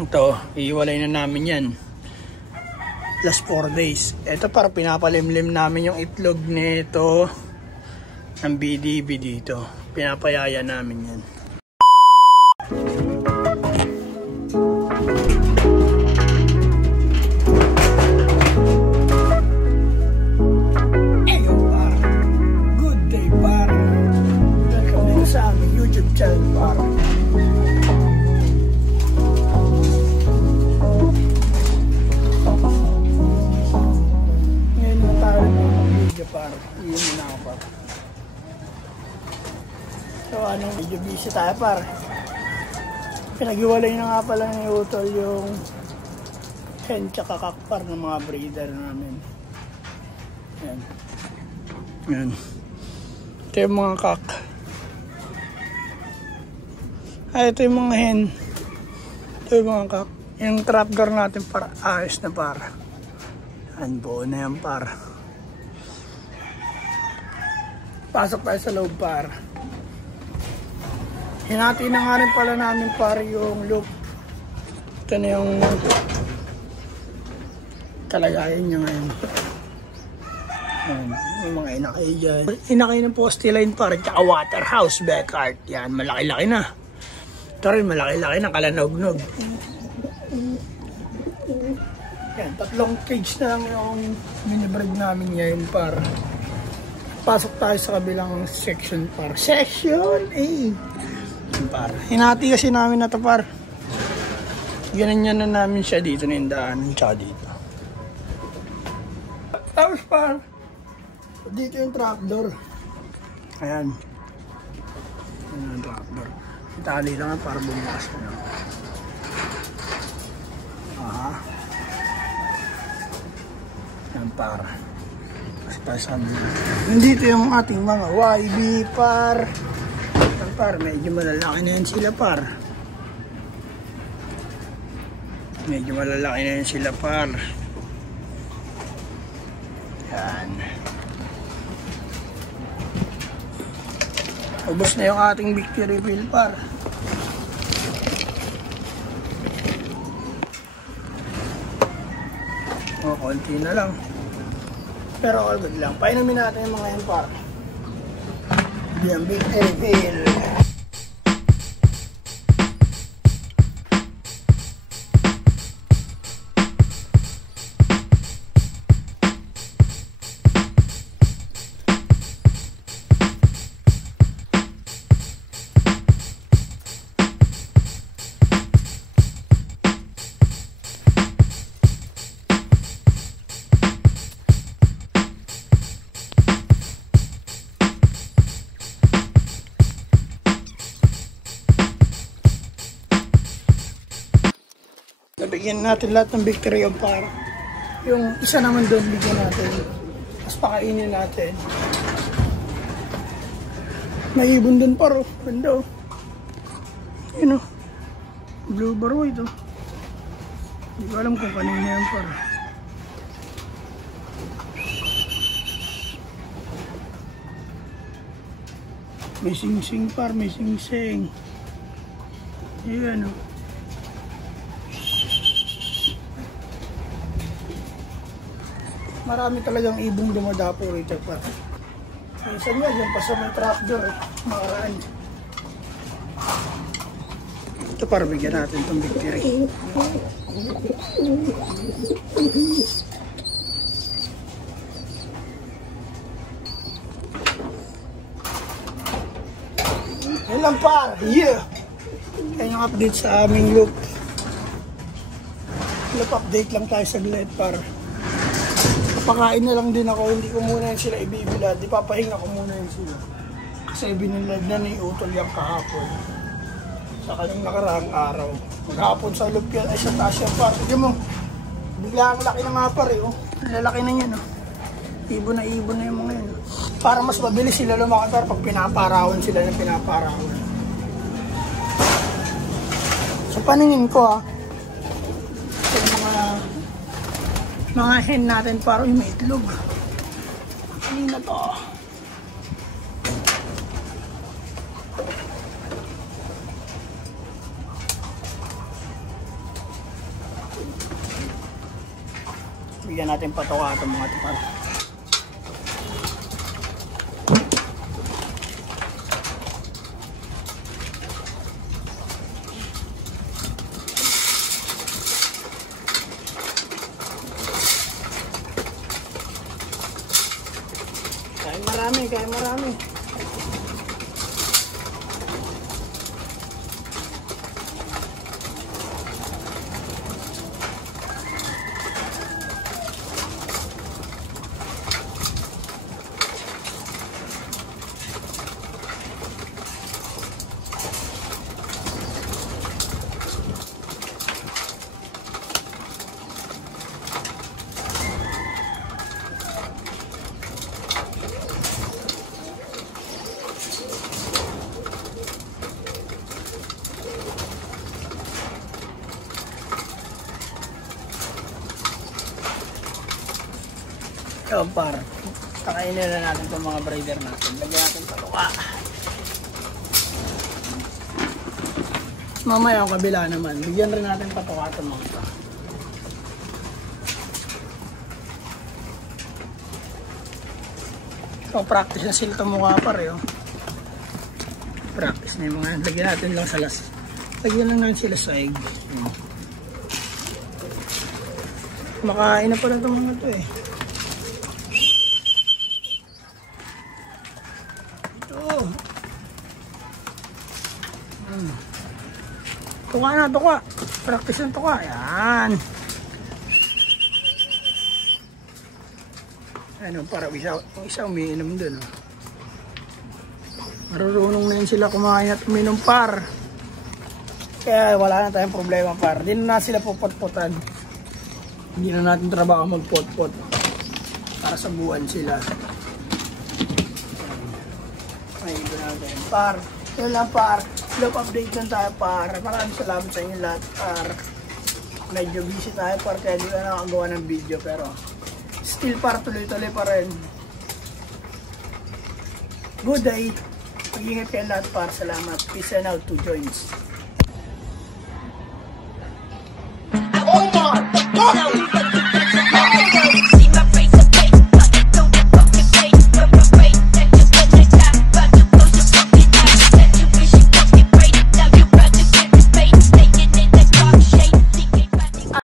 Ito, iiwalay na namin yan. Last 4 days. Ito para pinapalimlim namin yung itlog nito ng BDB dito. Pinapayaya namin yan. Eyo par. Good day par. Welcome din sa aming YouTube channel par. Par, yun na ako par. So medyo busy tayo par. Pinag-iwalay na nga pala ni Utol yung hen tsaka kakpar ng mga breeder namin. Yan. Yan. Ito yung mga kak. Ito yung mga hen. Ito yung mga kak. Yung trapdoor natin para ayos na par. Yan, buo na yan par. Pasok tayo sa loob par. Hinati na nga rin pala namin par yung loop. Ito na yung kalagayan niya ngayon. Yan, yung mga inakay dyan. Inakay ng poste line par, tsaka waterhouse backart. Yan, malaki-laki na. Ito rin, malaki-laki na, kalanog-nog. Yan, 3 cage na lang yung minibreed namin ngayon par. Pasok tayo sa kabilang section par. Section A. Par. Hinati kasi namin na ito par. Ganyan na namin siya dito na yung daan. Tsaka dito. Tapos par. Dito yung trapdoor. Ayan. Ayan yung trapdoor. Itali lang para bumukas ko na. Aha. Ayan par. Nandito yung ating mga YB par. Par, medyo malalaki na yan sila par. Medyo malalaki na yan sila par. Yan. Ubos na yung ating victory fill par. O, konti na lang. Pero all good lang. Painumin natin yung mga yan par. Yan, big fill. Bigyan natin lahat ng victory of par. Yung isa naman doon, bigyan natin. Tapos pakainin natin. May ibon doon par. Ganda o. Yun o. Blue barrow ito. Hindi ko alam kung kanina yan par. May sing-sing par. May sing-sing. Yan o. Marami talagang ibong dumadapo rito pa. Minsan nga, dyan pa sa may trapdoor, makaraan. Ito para bigyan natin itong victory. Yan lang par, yeah! Yan yung update sa aming loop. Loop update lang tayo saglit par. Pakain na lang din ako, hindi ko muna yan sila ibibilad, di papahinga ko muna yan sila. Kasi binilad na ni Utol yung kahapon. Sa kanyang nakaraang araw. Maghapon sa loop yan, ay sa taas yan par. Tignan mo, bigla ang laki na nga par eh. Oh. Lalaki na yan. Oh. Ibon na yung mga yan. Oh. Para mas mabilis sila lumakad par pag pinaparawan sila ng pinaparawan. Sa paningin ko ha, mga hen natin para yung may itlog. Kanina to. natin. Bigyan natin patoka itong mga ito para. Kain marami. Ito par, kakainin na natin itong mga breeder natin. Lagyan natin patuka. Mamaya ang kabila naman, bigyan rin natin patuka itong mga ito. So, practice na sila itong mukha par eh. Practice na yung mga, lagyan natin lang sa las. Lagyan lang natin sila sa egg. Makain na pala itong mga ito eh. Tuka na, tuka. Practice ng tuka. Yan. Ano, para isa umiinom dun. Oh. Marurunong na yun sila kumain at uminom par. Kaya wala na tayong problema par. Hindi na sila pupot-potan. Hindi na natin trabaho magpot-pot. Para sa buwan sila. Ay, ito natin. Par. Yun lang par. Love update lang tayo par. Maraming salamat sa inyo lahat par. Medyo busy tayo par kaya di na nakagawa ng video pero still par tuloy-tuloy pa rin. Good day. Mag-ingat kayo lahat par. Salamat. Peace and out to joins. Oh my God!